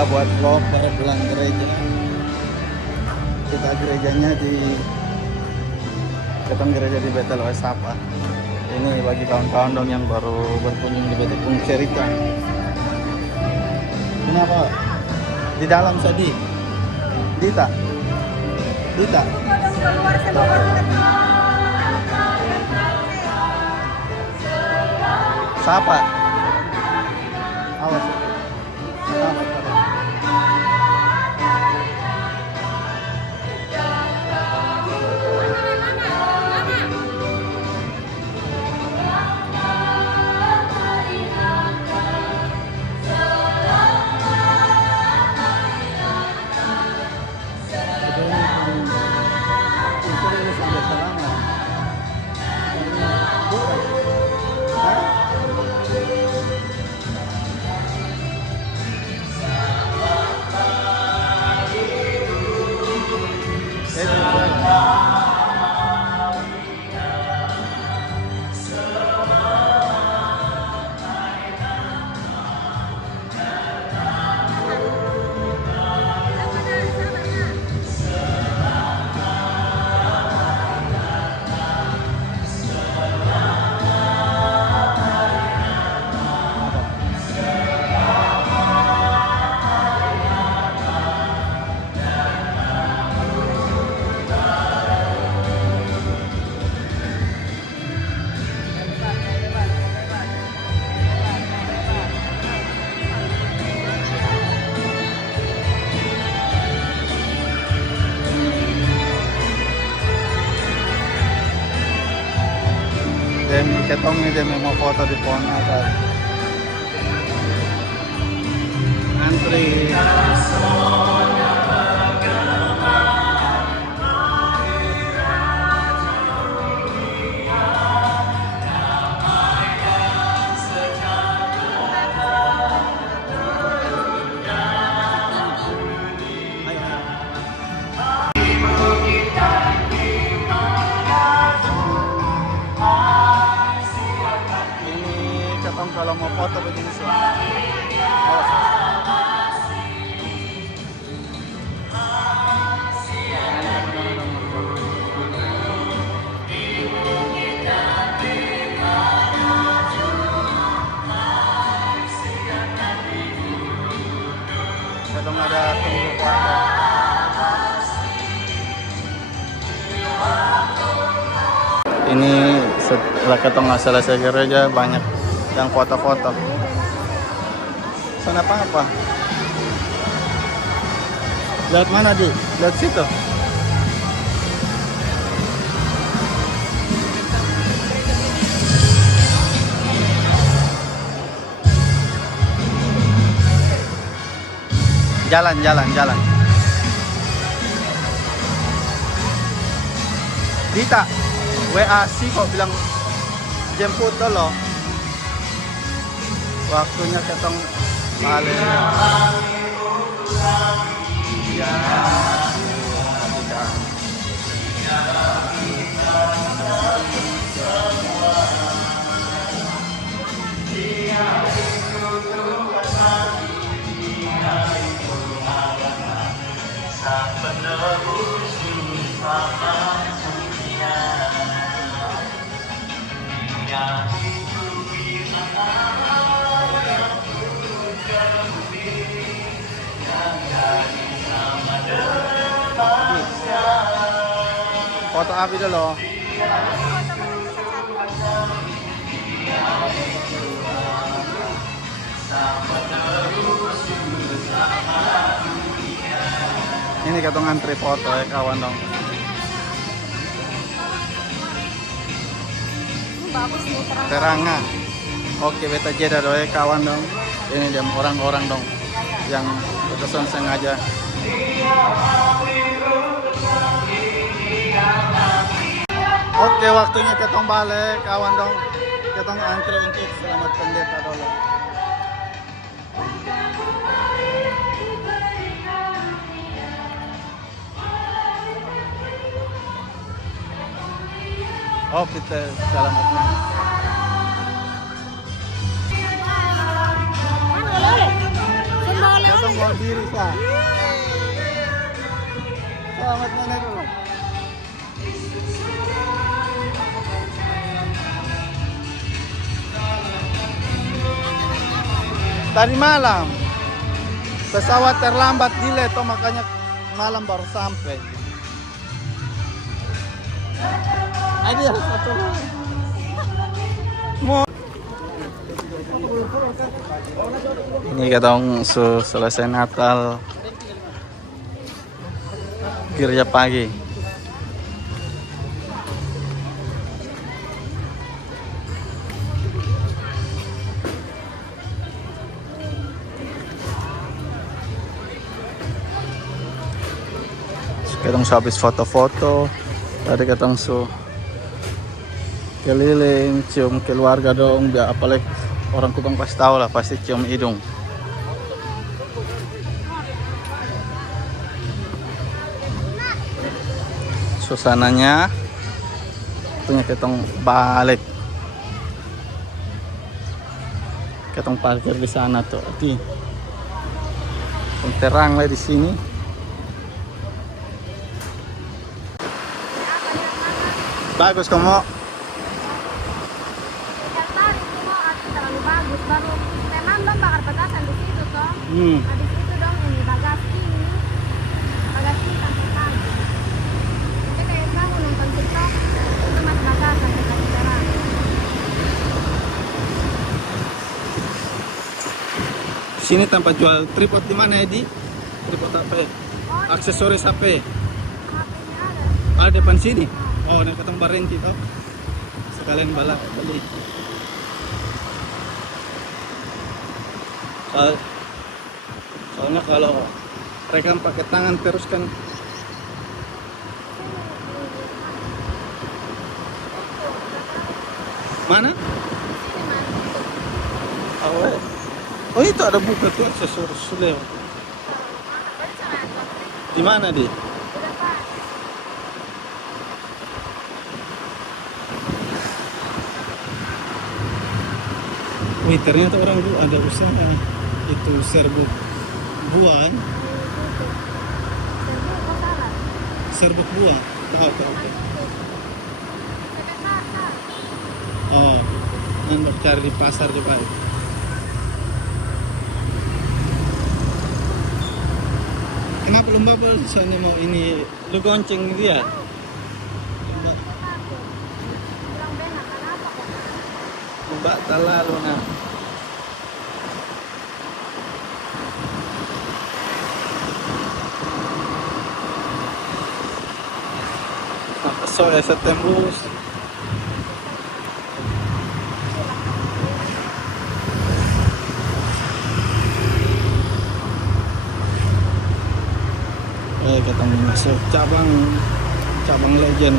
kita buat vlog pada pulang gereja. Kita gerejanya di Ketong gereja di Betel Wesapa. Ini bagi kawan-kawan dong yang baru berkunjung di Betel Pung cerita. Ini apa? Di dalam sedih. Dita. Dita. Siapa? Awas. Awas. Dan ketong ini dia mau foto di pohon atas. Antri. Kalau mau foto begini sih. Kadang ada tunggu foto. Ini setelah ketong nggak selesai gereja banyak yang foto-foto. Sana apa? Lihat mana di? Lihat situ. Jalan. Dita, WA sih kok bilang jemput lo. Waktunya ketong balik. Ya. Foto api dulu. Ini katong antri foto ya kawan dong. Bagus nih Terangnya. Oke beta jeda doa kawan dong. Ini jam orang-orang dong yang berkesan sengaja. Oke waktunya ketong balik kawan dong. Ketong antri untuk selamat pendeta dulu. Oh kita selamatnya. Ketong mau diri sa. Selamat mana dulu. Tadi malam pesawat terlambat delay toh makanya malam baru sampai. Ada satu. Mau ini katong selesai Natal gereja pagi. Katong habis foto-foto, tadi katong keliling, cium keluarga dong, biar apalagi orang kutong pasti tahu lah, pasti cium hidung. Suasananya punya ketong balik, ketong parkir di sana tuh, terang lah di sini. Bagus kamu. Tertarik semua aku terlalu bagus. Baru memang dong bakar petasan di situ toh. Habis itu dong ini bagasi sampai pagi. Itu kayak kamu nonton TikTok itu mas bagasan dekat jalan. Sini tempat jual tripod di mana Edi? Tripod HP. Aksesoris HP. HP-nya Ada ada. depan sini. Oh, nek ketemu bareng kita. Sekalian balap beli. Soalnya kalau rekam pakai tangan terus kan mana? Oh itu ada buka tuh aksesoris lewat. Di mana di? Wih ternyata orang tuh ada usaha itu serbuk buah, serbuk buah, tahu. Oh, nanti cari di pasar juga. Kenapa lomba soalnya mau ini lu gonceng dia? Lomba terlalu nah. Soalnya setembus. Kita masuk cabang legend.